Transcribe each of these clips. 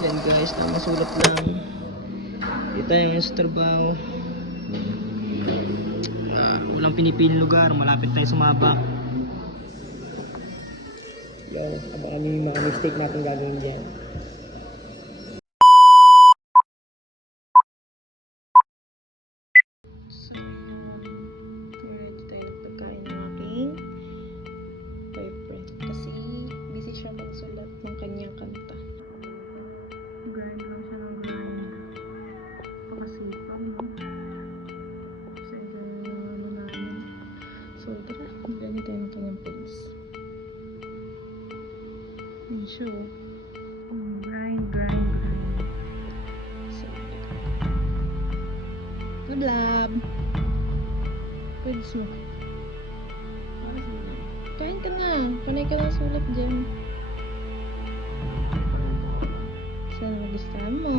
Yan guys, masulat lang. Dito tayo sa trabaho. Walang pinipiling lugar, malapit tayo sumabak. Yo, abangan nyo yung mga mistake natin gagawin dyan. Ready tayo ng pagkain ng aking boyfriend kasi busy siya magsulat ng kanyang kanta. Grind lang siya ng grind. Pakasipag, no? Sa ibang ano namin. So, tara. Grind tayo ng kanyang pace. Ayun siya, oh. Grind. So, good lab. Pwede mo. Kain ka na. Panay ka na sulat dyan. Saan magustuhan mo?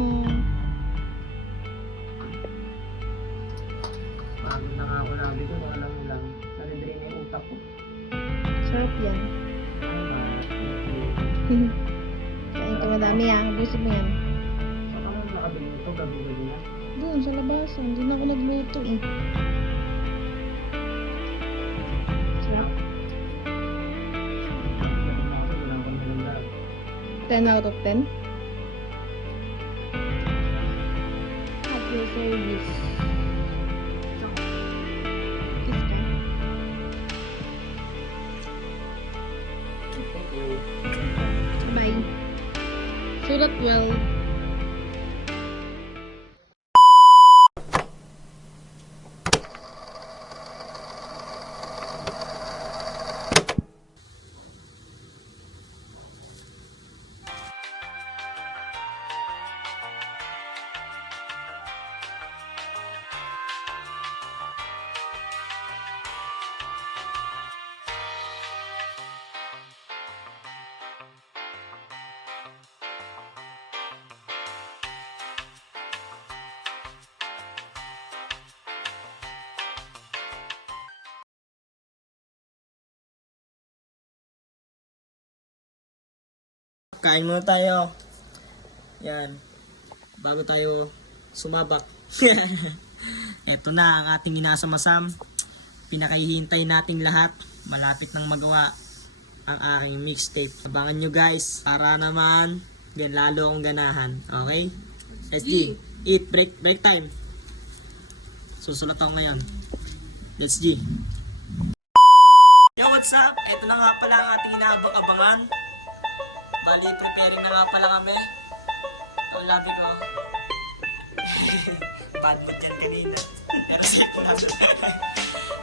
Pagod na nga ako nabi ko, walang ulam. Nalibre na yung utak ko. Sarap yan. Kain ka madami ah. Gusto mo yan. Saan ka lang nakabili ito? Gabi-gabi na? Doon, sa labasan. Hindi na ako nagluto eh. Sarap. 10 out of 10? Your service. Kiss ka. Thank you. Bye. Sulat well. Kain muna tayo. Yan. Bago tayo sumabak. Eto na ang ating inasamasam. Pinakahihintay natin lahat. Malapit nang magawa ang aking mixtape. Abangan nyo guys. Para naman lalo akong ganahan. Okay? SG. Eat. Break time. Susulat ako ngayon. Let's G. Yo, what's up? Eto na nga pala ang ating inaabang-abangan. Bali, preparing na nga pala kami. Ito ang labi ko. Bad mood yan kanina. Pero safe na.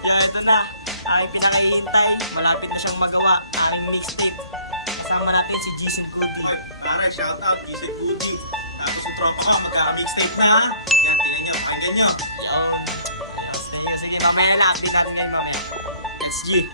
Yan, ito na. Aking pinakahihintay. Malapit na siyang magawa. Aking mixtape. Kasama natin si Jason Cody. Pare, shout out, Jason Cody. Tapos yung tropa ko, magka-mixtape na ha. Yan, tingnan nyo, pakinggan nyo. Yo. Sige, mamaya lang. Update natin yan mamaya. Let's G.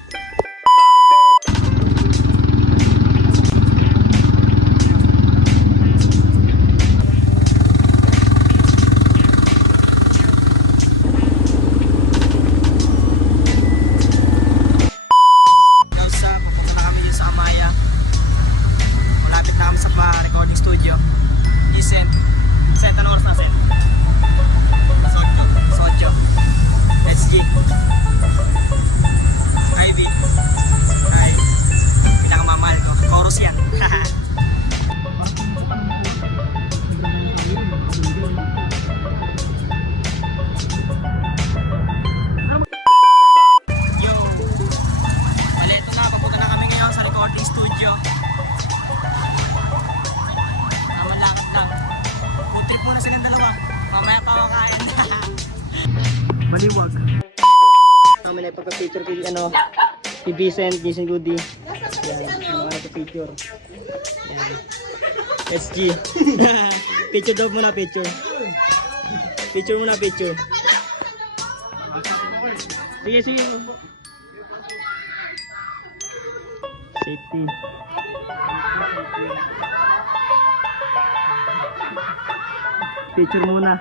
Recording studio. Sent ano oras na sent? Sodyo. Let's G. Hi B. Hi. Pinakamamahal ko. Chorus yan. Yo. Alito na. Papunta na kami ngayon sa recording studio. Putrip muna silang dalawa. Mamaya pa kakain. Maliwag. Kami na ipagpa-picture kay si Vincent, Jason Goody. Yan, yung mga ipag-picture. Yan. SG. Picture daw muna, picture. Picture muna, picture. Sige. Safety. Picture muna.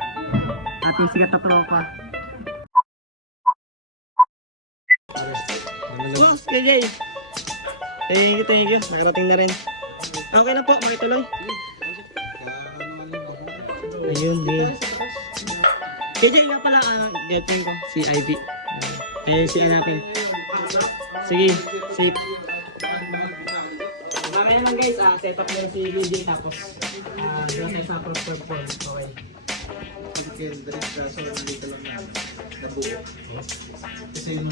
Ating sikat na tropa. Boss, KJ. Thank you. Nakarating na rin. Okay na po, makituloy. Ayun, din. KJ nga pala, girlfriend ko, si Ivy. Kaya si hanapin. Sige, safe. Mamaya naman guys, set up lang si KJ tapos doon tayo sa perform. Okay. Kasi yung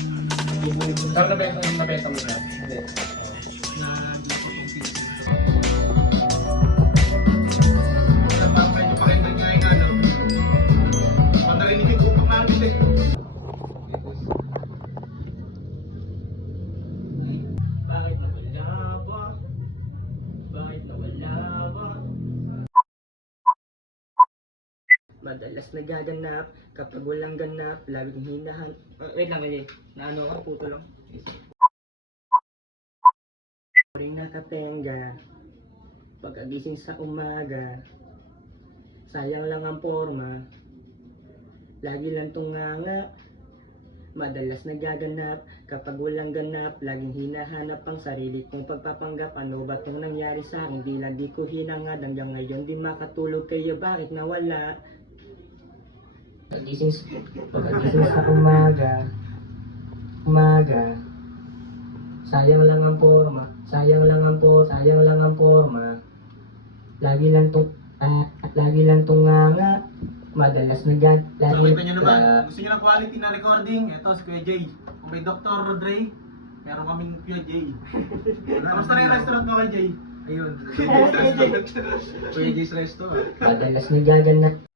nabenta mo na. Hindi. Medyo pakinggan nga yung ano. Baka narinig yung upang namin eh. Bakit nawala ba? Bakit nawala ba? Madalas nagaganap kapag walang ganap, laging hinahan. Wait lang, naano ka, puto lang. Ring nakatenga, pagkagising sa umaga, sayang lang ang forma, lagi lang tunganga. Madalas nagaganap kapag walang ganap, laging hinahanap ang sarili kong pagpapanggap. Ano ba itong nangyari sa akin? Di lang di ko hinangad hanggang ngayon di makatulog kayo, bakit nawala? Pagkagising sa umaga, sayang lang ang forma, sayang lang ang forma, lagi lang tunganga. Madalas So, kita nyo naman, gusto nyo ng quality na recording, ito si Kuya Jay. Kung may Dr. Rodre, meron kaming Kuya Jay. Kamusta na yung restaurant mo kay Jay? Ayun. Kuya Jay's Resto. Madalas nagaganap.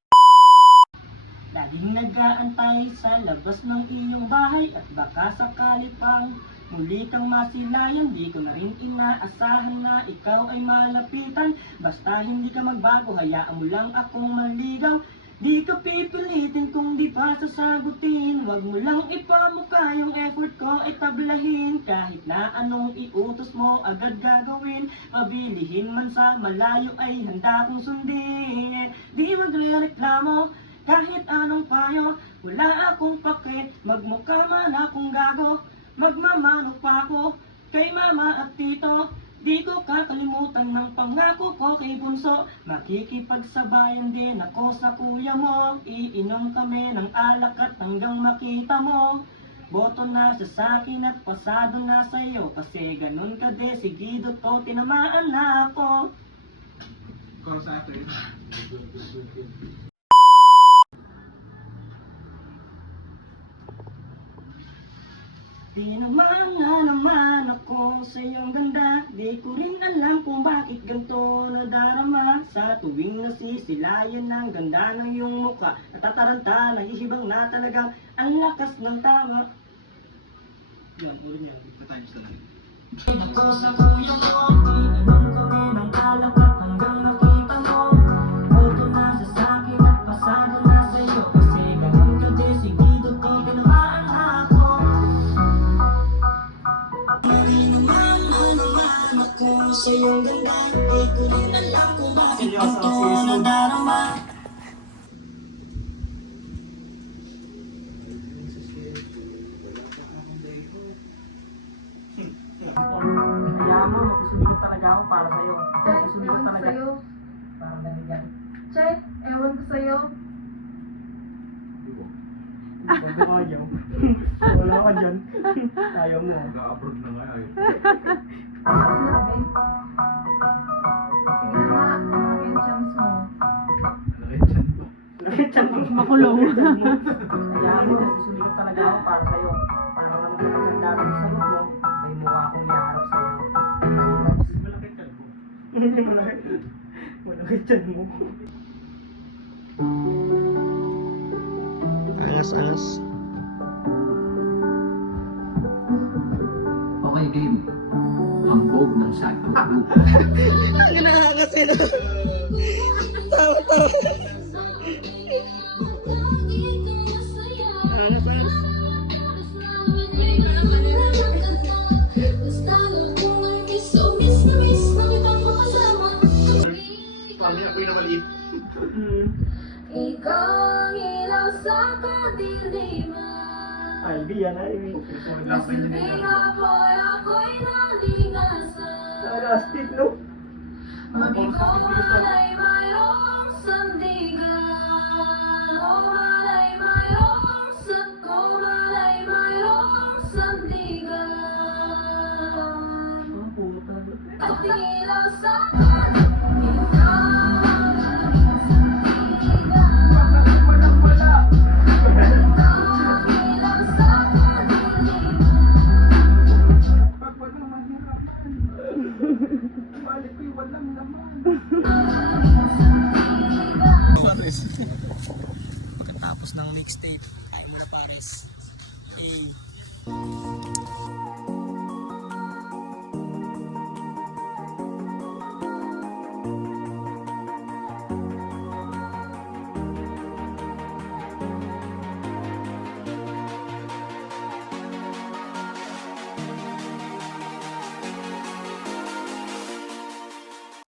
Laging nag-aantay sa labas ng iyong bahay at baka sakali pang muli kang masilayan. Di ko na rin inaasahan na ikaw ay malapitan. Basta hindi ka magbago, hayaan mo lang akong maligaw. Di ka pipilitin kung di pa sasagutin. Wag mo lang ipamukha yung effort ko ay tablahin. Kahit na anong iutos mo agad gagawin. Mabilihin man sa malayo ay handa kong sundin. Di magre-reklamo kahit anong payo, wala akong pake. Magmukha man akong gago, magmamano pa ako kay mama at tito. Di ko kakalimutan ng pangako ko kay bunso. Makikipagsabayan din ako sa kuya mo. Iinom kami ng alak at hanggang makita mo. Boto na sa akin at pasado na sa'yo. Kasi ganun ka desigido to, tinamaan na ako. Kung sa akin. Tinamaan na naman ako sa iyong ganda. Di ko rin alam kung bakit ganito nadarama. Sa tuwing nasisilayan ng ganda ng iyong mukha, natataranta, nahihibang na talagang ang lakas ng tama. Yan, ulit yan. Ito tayo sa lalim. Ako sa kuya ko, iinom kami ng alak at hanggang makita mo. Boto na sa akin at pasado na sa'yo. Kasi ganun ka desigido, tinamaan na ako. Naman ako sa iyong ganda. Di ko rin alam kung bakit ito nadarama. Kaya mo, magsusulit talaga ako para sa'yo. Magsusulit Ewan ko talaga. sa'yo. Parang ganun yan. Che, ewan ko sa'yo. Huwag mo ayaw. Wala ka dyan. Ayaw mo. Nag-upload na nga eh. Sinabi. Sige na nga, ano yung chance mo? Makulong. Kaya mo, magsusulit talaga ako para sa'yo. Para ka magkakaganda rin sa loob mo. May mukha akong iyaharap sa'yo. Malaki ka po. Hindi malaki. Malaki dyan mo. Angas. Okay, game. Ang bog ng Santo Group. Ginahangas yun. Tawa. Angas. lang kayo nila. Ako'y nalingasan. Astig, no? Mabigo malay mayroong sandigan. Malay mayroong sandigan. At ilaw sa Pares. Pagkatapos ng mixtape, kain muna pares. Hey.